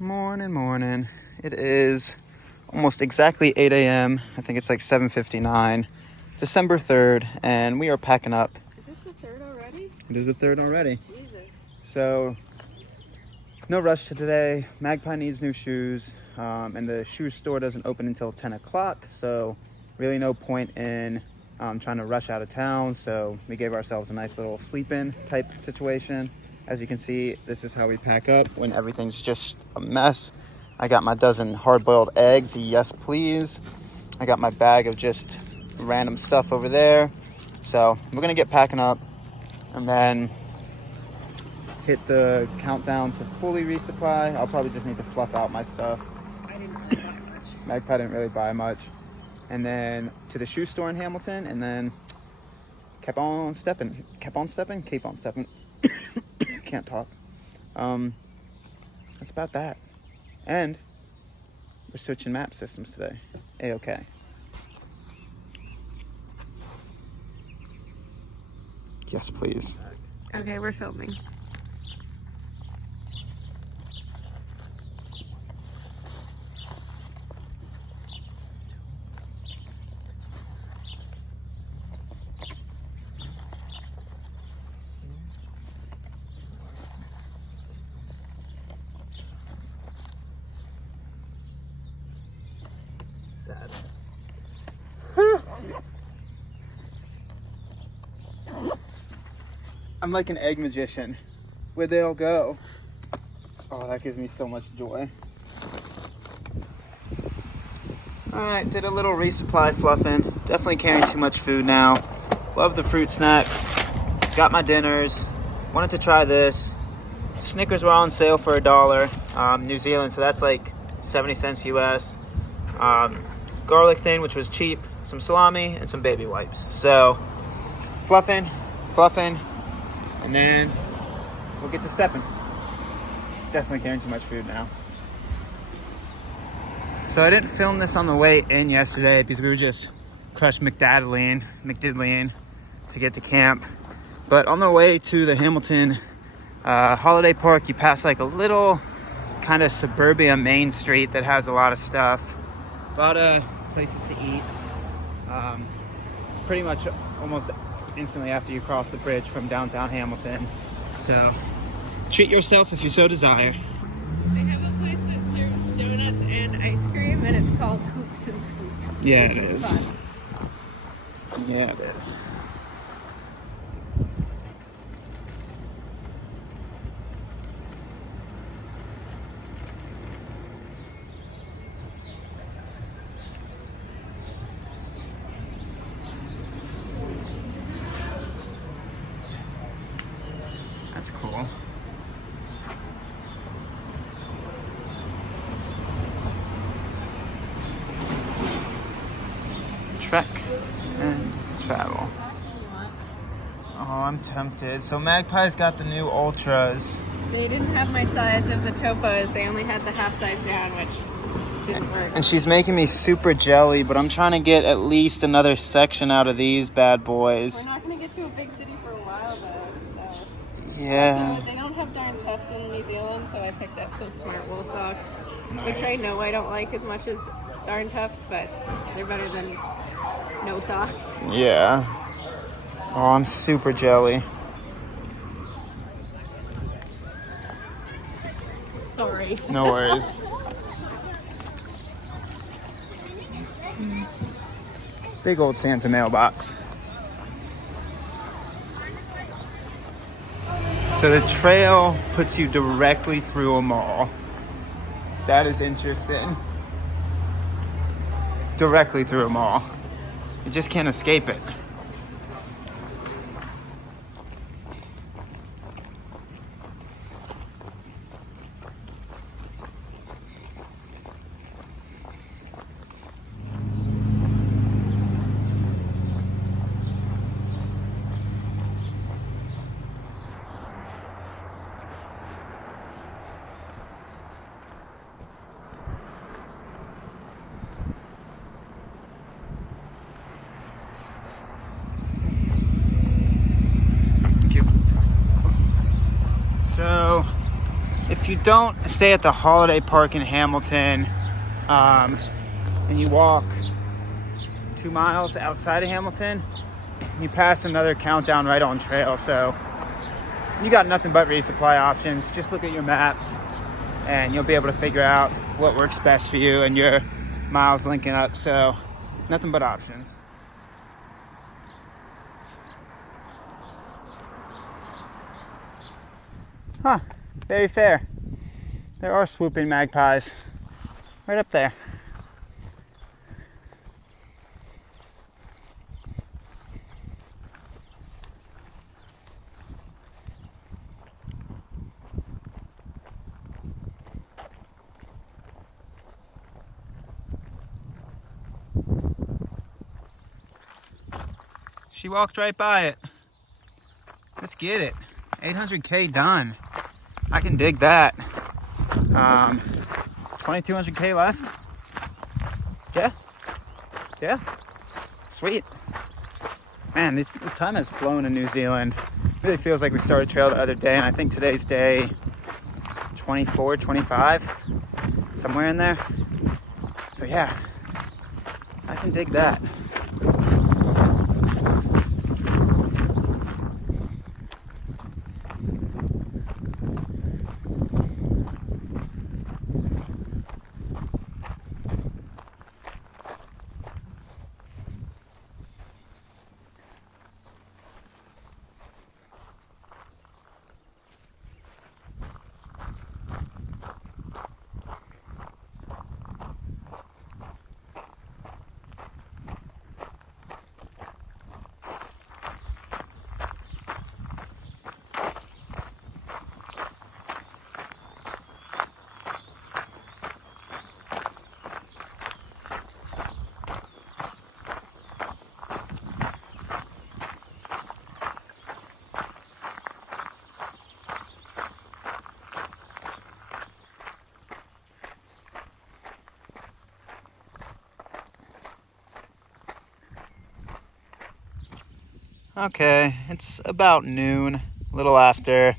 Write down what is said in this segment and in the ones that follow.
Morning. It is almost exactly 8 a.m. I think it's like 7:59, December 3rd, and we are packing up. Is this the third already? It is the 3rd already. Jesus. So, no rush to today. Magpie needs new shoes, and the shoe store doesn't open until 10 o'clock, so really no point in trying to rush out of town. So we gave ourselves a nice little sleep-in type situation. As you can see, this is how we pack up when everything's just a mess. I got my dozen hard-boiled eggs, yes please. I got my bag of just random stuff over there. So we're gonna get packing up and then hit the countdown to fully resupply. I'll probably just need to fluff out my stuff. I didn't really buy much. Magpie didn't really buy much. And then to the shoe store in Hamilton, and then keep on stepping. Can't talk. That's about that. And we're switching map systems today. A-okay. Yes, please. Okay, we're filming. Sad. I'm like an egg magician. Where'd they all go? Oh, that gives me so much joy. Alright, did a little resupply fluffing. Definitely carrying too much food now. Love the fruit snacks. Got my dinners. Wanted to try this. Snickers were on sale for $1, New Zealand, so that's like 70 cents US. Garlic thing, which was cheap, some salami, and some baby wipes. So, fluffing, and then we'll get to stepping. Definitely carrying too much food now. So I didn't film this on the way in yesterday because we were just crushed McDiddling to get to camp. But on the way to the Hamilton holiday park, you pass like a little kind of suburbia main street that has a lot of stuff. A lot of places to eat. It's pretty much almost instantly after you cross the bridge from downtown Hamilton. So treat yourself if you so desire. They have a place that serves donuts and ice cream, and it's called Hoops and Scoops. Yeah, it is. Yeah, it is. That's cool. Trek and travel. Oh, I'm tempted. So Magpie's got the new Ultras. They didn't have my size of the Topos. They only had the half size down, which didn't work. And she's making me super jelly, but I'm trying to get at least another section out of these bad boys. We're not going to get to a big city for a while, though, so... Yeah. Also, they don't have darn tufts in New Zealand, so I picked up some smart wool socks, Nice. which I know I don't like as much as darn tufts, but they're better than no socks. Yeah. Oh, I'm super jelly. Sorry. No worries. Big old Santa mailbox. So the trail puts you directly through a mall. That is interesting. Directly through a mall. You just can't escape it. if you don't stay at the Holiday Park in Hamilton, and you walk 2 miles outside of Hamilton, you pass another countdown right on trail. So you got nothing but resupply options. Just look at your maps and you'll be able to figure out what works best for you and your miles linking up. So nothing but options. Huh, very fair. There are swooping magpies right up there. She walked right by it. Let's get it. 800K done. I can dig that. 2200K left. Yeah. Sweet. Man, the time has flown in New Zealand. It really feels like we started trail the other day, and I think today's day 24, 25, somewhere in there. So yeah, I can dig that. Okay, it's about noon, a little after.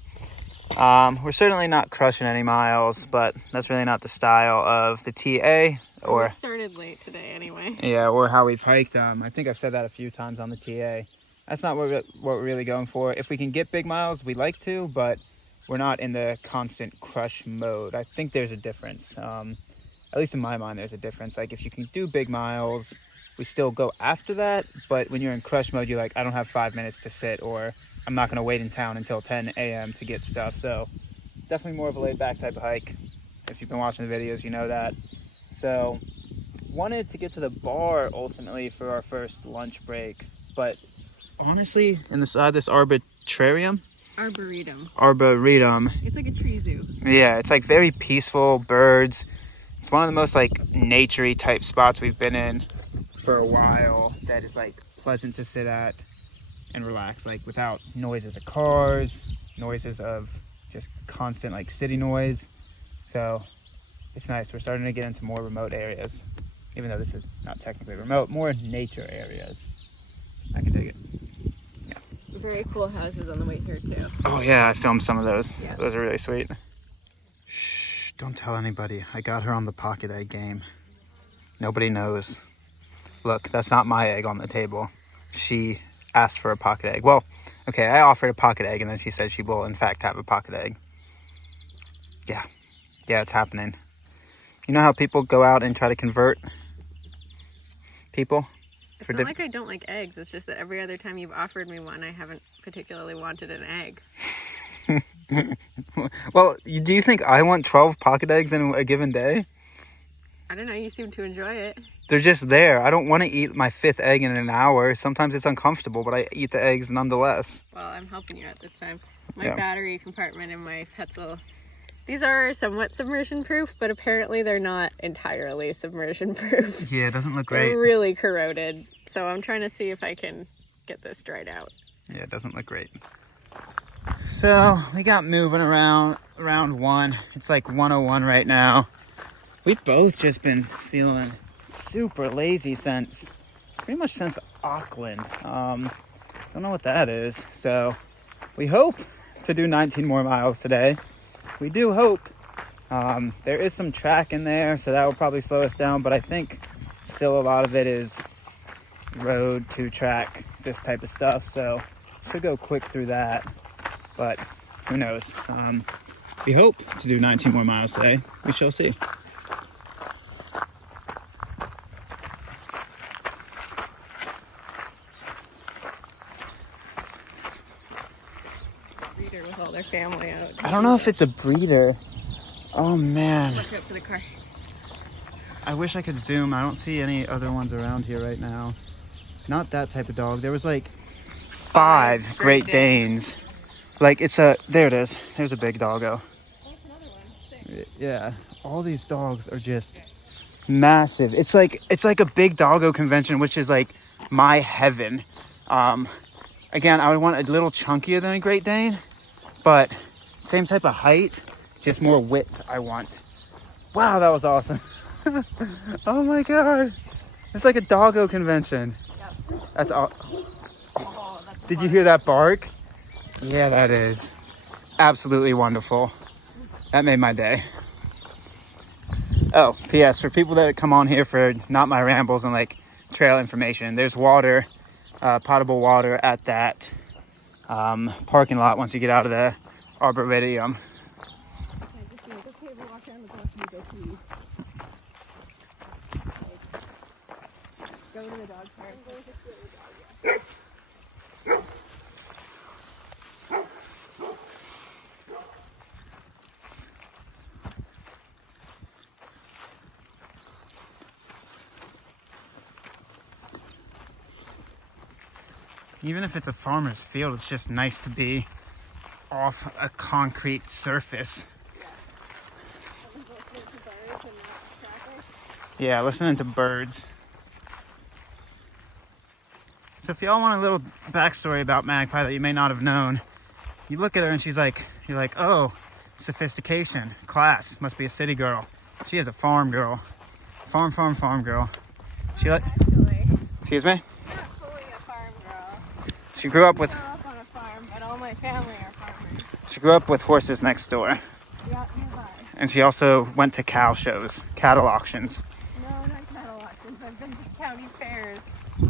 We're certainly not crushing any miles, but that's really not the style of the TA. We started late today anyway. Yeah, or how we've hiked. I think I've said that a few times on the TA. That's not what we're really going for. If we can get big miles, we like to, but we're not in the constant crush mode. I think there's a difference. At least in my mind, there's a difference. Like, if you can do big miles, we still go after that, but when you're in crush mode, you're like, I don't have 5 minutes to sit, or I'm not going to wait in town until 10 a.m. to get stuff. So definitely more of a laid back type of hike. If you've been watching the videos, you know that. So wanted to get to the bar ultimately for our first lunch break, but honestly, inside this arboretum, it's like a tree zoo. Yeah, it's like very peaceful, birds. It's one of the most like naturey type spots we've been in for a while, that is like pleasant to sit at and relax, like without noises of cars, noises of just constant like city noise. So it's nice. We're starting to get into more remote areas, even though this is not technically remote, more nature areas. I can dig it. Yeah. Very cool houses on the way here too. Oh yeah, I filmed some of those. Yeah. Those are really sweet. Shh, don't tell anybody. I got her on the pocket egg game. Nobody knows. Look, that's not my egg on the table. She asked for a pocket egg. Well, okay, I offered a pocket egg, and then she said she will, in fact, have a pocket egg. Yeah, it's happening. You know how people go out and try to convert people? It's not like I don't like eggs. It's just that every other time you've offered me one, I haven't particularly wanted an egg. Well, do you think I want 12 pocket eggs in a given day? I don't know. You seem to enjoy it. They're just there. I don't want to eat my 5th egg in an hour. Sometimes it's uncomfortable, but I eat the eggs nonetheless. Well, I'm helping you out this time. My battery compartment in my Petzl, these are somewhat submersion proof, but apparently they're not entirely submersion proof. Yeah, it doesn't look great. They're really corroded. So I'm trying to see if I can get this dried out. Yeah, it doesn't look great. So we got moving around round 1. It's like 1:01 right now. We've both just been feeling super lazy pretty much since Auckland. Don't know what that is. So we hope to do 19 more miles today. we do hope. There is some track in there, so that will probably slow us down, but I think still a lot of it is road to track, this type of stuff, so should go quick through that, but who knows. We hope to do 19 more miles today. We shall see. Breeder with all their family out. I don't know if it's a breeder. Oh man. Watch out for the car. I wish I could zoom. I don't see any other ones around here right now. Not that type of dog. There was like 5 Great Danes. Like it's a, there it is. There's a big doggo. Oh, it's another one. 6. Yeah, all these dogs are just massive. It's like a big doggo convention, which is like my heaven. Again, I would want a little chunkier than a Great Dane, but same type of height, just more width I want. Wow, that was awesome. Oh my god, it's like a doggo convention. Yep. That's all. Oh, that's Did you hear that bark? Yeah, that is absolutely wonderful. That made my day. Oh, P.S. for people that come on here for not my rambles and like trail information, there's water, potable water at that parking lot once you get out of the arboretum. Go to the dog park. Even if it's a farmer's field, it's just nice to be off a concrete surface. Yeah, listening to birds. So if y'all want a little backstory about Magpie that you may not have known, you look at her and she's like, you're like, oh, sophistication, class, must be a city girl. She is a farm girl. Farm girl. She like, Actually, excuse me? I'm not fully a farm girl. She grew up with, I grew up on a farm, but all my family are farmers. she grew up with horses next door. Yeah, nearby. And she also went to cow shows, cattle auctions. No, not cattle auctions. I've been to county fairs.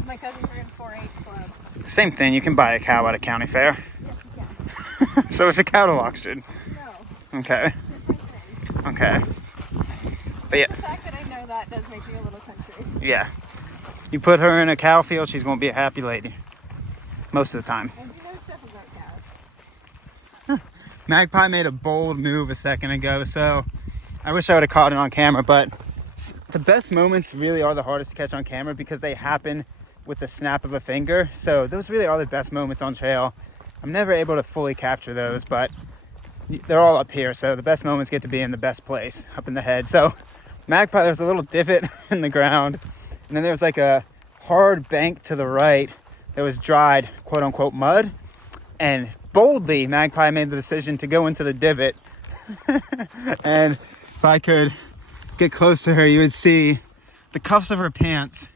My cousins are in 4-H club. Same thing, you can buy a cow at a county fair. Yes, you can. So it's a cattle auction. No, Okay, different thing. okay. But yeah, The fact that I know that does make me a little country. yeah. You put her in a cow field, she's gonna be a happy lady. Most of the time. And you know stuff about cows. Magpie made a bold move a second ago, so I wish I would have caught it on camera, but the best moments really are the hardest to catch on camera because they happen with the snap of a finger. So those really are the best moments on trail. I'm never able to fully capture those, but they're all up here. So the best moments get to be in the best place, up in the head. So Magpie, there's a little divot in the ground, and then there's like a hard bank to the right that was dried, quote unquote, mud. And boldly, Magpie made the decision to go into the divot. And if I could get close to her, you would see the cuffs of her pants.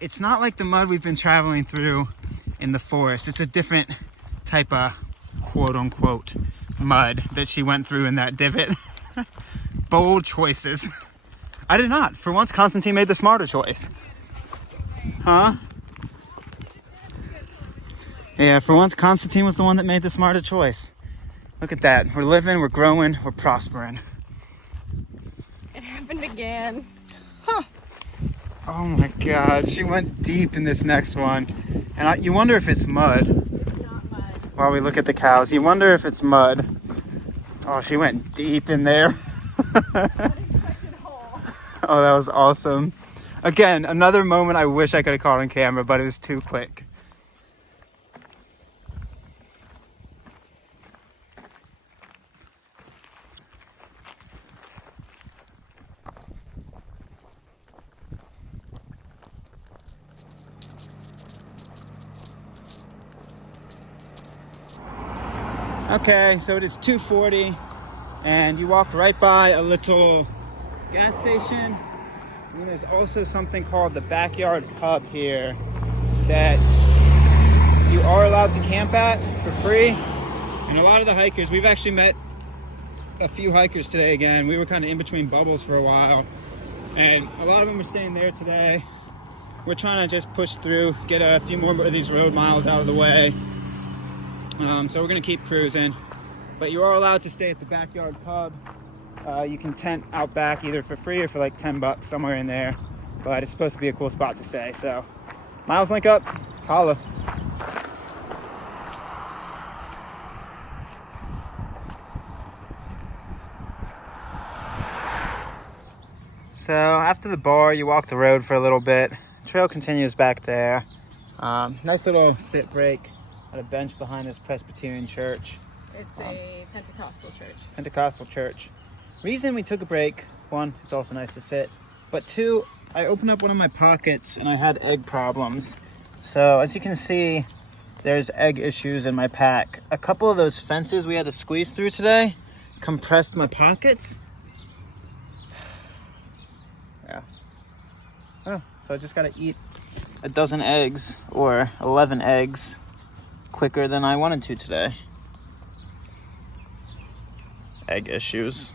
It's not like the mud we've been traveling through in the forest. It's a different type of quote unquote mud that she went through in that divot. Bold choices. I did not. For once, Constantine made the smarter choice. Huh? Yeah, for once, Constantine was the one that made the smarter choice. Look at that. We're living, we're growing, we're prospering. It happened again. Oh my god, she went deep in this next one. And you wonder if it's mud. It's not mud. While we look at the cows, you wonder if it's mud. Oh, she went deep in there. Unexpected hole. Oh, that was awesome. Again, another moment I wish I could have caught on camera, but it was too quick. Okay, so it is 2:40 and you walk right by a little gas station. And there's also something called the backyard pub here that you are allowed to camp at for free. And a lot of the hikers, we've actually met a few hikers today again. We were kind of in between bubbles for a while, and a lot of them are staying there today. We're trying to just push through, get a few more of these road miles out of the way. So we're gonna keep cruising, but you are allowed to stay at the backyard pub. You can tent out back either for free or for like 10 bucks, somewhere in there. But it's supposed to be a cool spot to stay. So miles link up, holla. So after the bar, you walk the road for a little bit. Trail continues back there. Nice little sit break at a bench behind this Presbyterian church. It's a Pentecostal church. Pentecostal church. Reason we took a break, one, it's also nice to sit, but two, I opened up one of my pockets and I had egg problems. So as you can see, there's egg issues in my pack. A couple of those fences we had to squeeze through today compressed my pockets. Yeah. Oh, so I just gotta eat a dozen eggs or 11 eggs quicker than I wanted to today. Egg issues.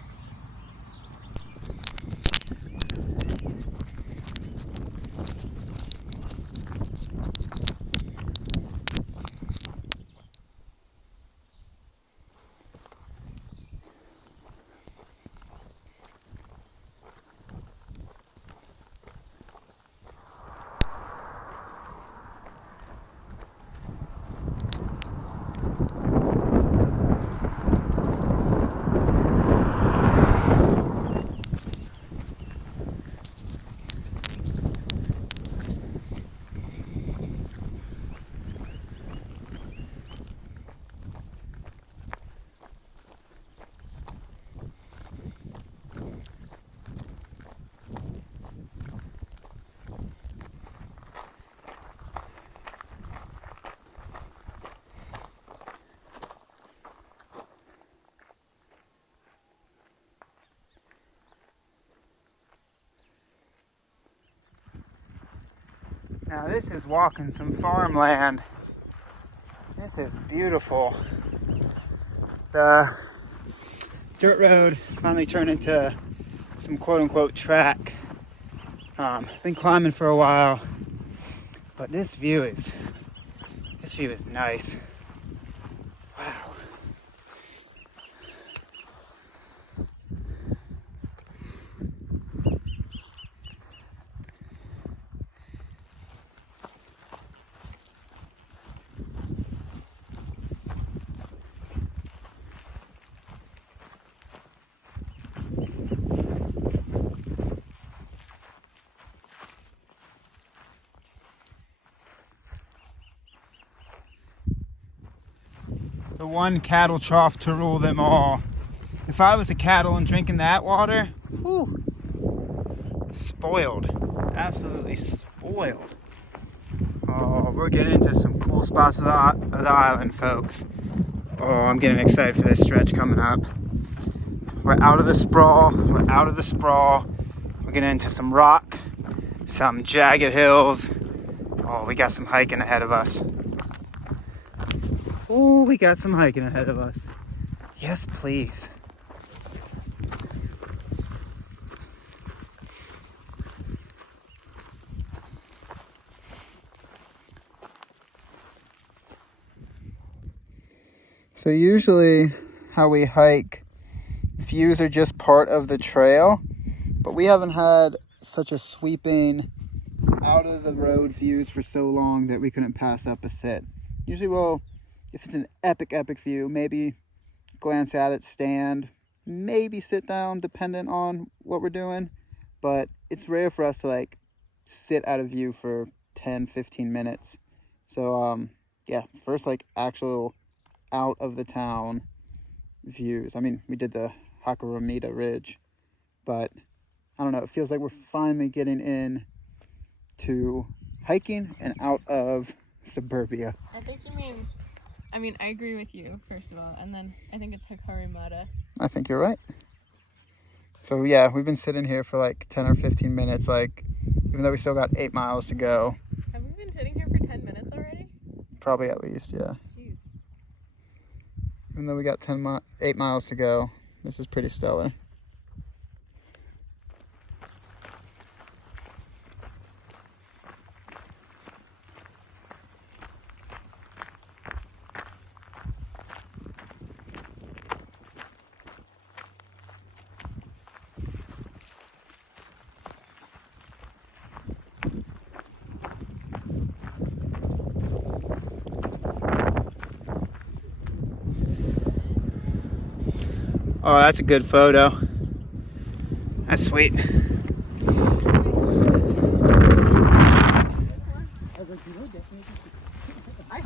Now this is walking some farmland. This is beautiful. The dirt road finally turned into some quote-unquote track. Been climbing for a while, but this view is nice. Wow. The one cattle trough to rule them all. If I was a cattle and drinking that water, whew, spoiled. Absolutely spoiled. Oh, we're getting into some cool spots of the island, folks. Oh, I'm getting excited for this stretch coming up. We're out of the sprawl. We're getting into some rock, some jagged hills. Oh, we got some hiking ahead of us. Oh, we got some hiking ahead of us. Yes, please. So usually how we hike, views are just part of the trail, but we haven't had such a sweeping out of the road views for so long that we couldn't pass up a sit. Usually we'll, if it's an epic view, maybe glance at it, stand, maybe sit down dependent on what we're doing, but it's rare for us to like sit out of view for 10-15 minutes. So yeah, first like actual out of the town views. I mean, we did the Hakarameeta Ridge, but I don't know, it feels like we're finally getting in to hiking and out of suburbia. I think you mean, I agree with you, first of all, and then I think it's Hakarameeta. I think you're right. So yeah, we've been sitting here for like 10 or 15 minutes, like, even though we still got 8 miles to go. Have we been sitting here for 10 minutes already? Probably at least, yeah. Jeez. Even though we got 8 miles to go, This is pretty stellar. Oh, that's a good photo. That's sweet. I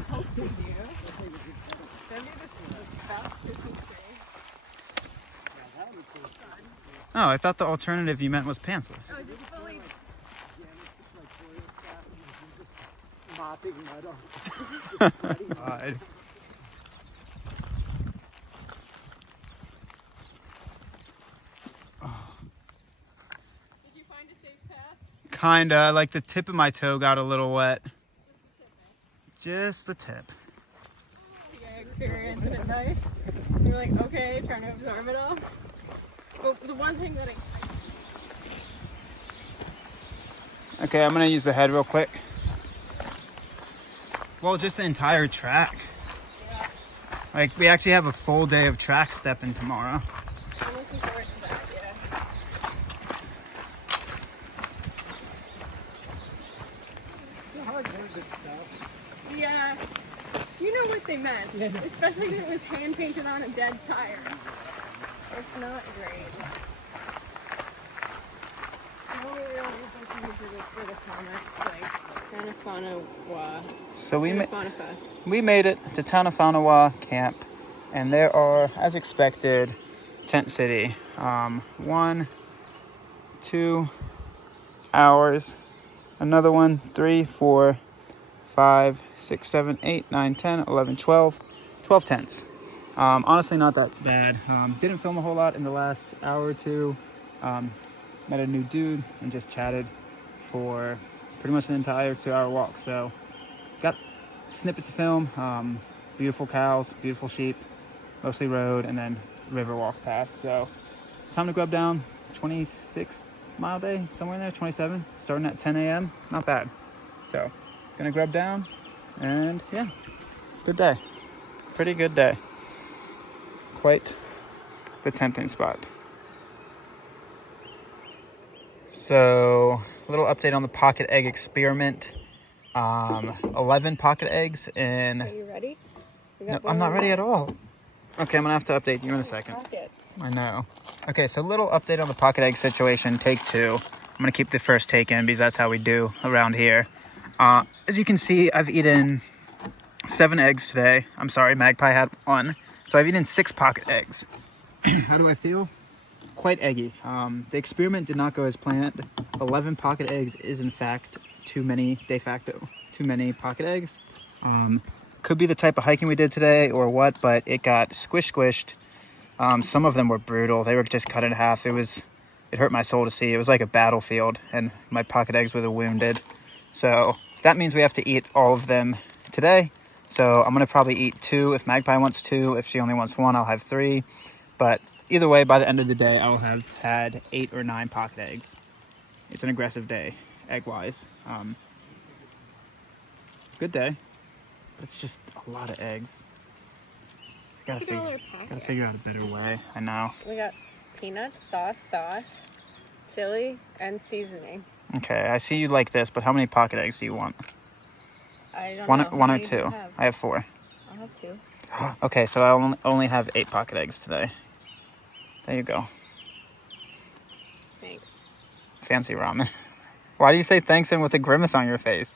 hope they do. Send me this fast fishing tray. Oh, I thought the alternative you meant was pantsless. Oh, just fully. Mopping mud off. God. Did you find a safe path? Kinda, like the tip of my toe got a little wet. Just the tip. Yeah, experience it nice. You're like, okay, trying to absorb it all. But the one thing that Okay, I'm gonna use the head real quick. Well, just the entire track. yeah, Like, we actually have a full day of track stepping tomorrow. I'm looking forward to that, yeah. Yeah, you know what they meant, especially if it was hand painted on a dead tire. It's not great. The only real reason to use it is for the comments, like Tanafanawa. So we Tanafanafa. made it to Tanafanawa camp, and there are, as expected, tent city. 1, 2 hours, another one, 3, 4, 5, 6, 7, 8, 9, 10, 11, 12 tents. Honestly, not that bad. Didn't film a whole lot in the last hour or two. Met a new dude and just chatted for pretty much the entire 2-hour walk. So got snippets of film, beautiful cows, beautiful sheep, mostly road, and then river walk path. So time to grub down. 26-mile day, somewhere in there, 27, starting at 10 a.m. Not bad. So gonna grub down, and yeah, good day. Pretty good day. Quite the tempting spot. So, a little update on the pocket egg experiment. 11 pocket eggs in... Are you ready? No, I'm not ready at all. Okay, I'm gonna have to update you in a second. Pockets. I know. Okay, so little update on the pocket egg situation, take 2. I'm gonna keep the first take in because that's how we do around here. As you can see, I've eaten 7 eggs today. I'm sorry, Magpie had 1. So I've eaten 6 pocket eggs. How do I feel? Quite eggy. The experiment did not go as planned. 11 pocket eggs is in fact too many, de facto, too many pocket eggs. Could be the type of hiking we did today or what, but it got squished. Some of them were brutal. They were just cut in half. It hurt my soul to see. It was like a battlefield, and my pocket eggs were the wounded. So that means we have to eat all of them today. So I'm gonna probably eat 2 if Magpie wants 2. If she only wants 1, I'll have 3. But either way, by the end of the day, I'll have had 8 or 9 pocket eggs. It's an aggressive day, egg-wise. Good day, but it's just a lot of eggs. Gotta figure out a better way. I know. We got peanuts, sauce, chili, and seasoning. Okay, I see you like this, but how many pocket eggs do you want? I don't One know. or How many do 2? you have? I have 4. I'll have 2. Okay, so I only have 8 pocket eggs today. There you go. Thanks. Fancy ramen. Why do you say thanks and with a grimace on your face?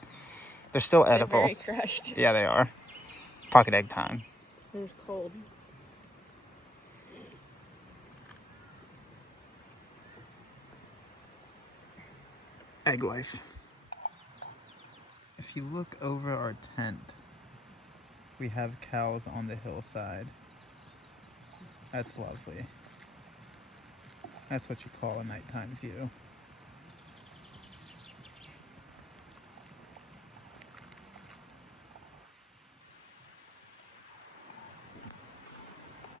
They're still edible. They're very crushed. Yeah, they are. Pocket egg time. It was cold. Egg life. If you look over our tent, we have cows on the hillside. That's lovely. That's what you call a nighttime view.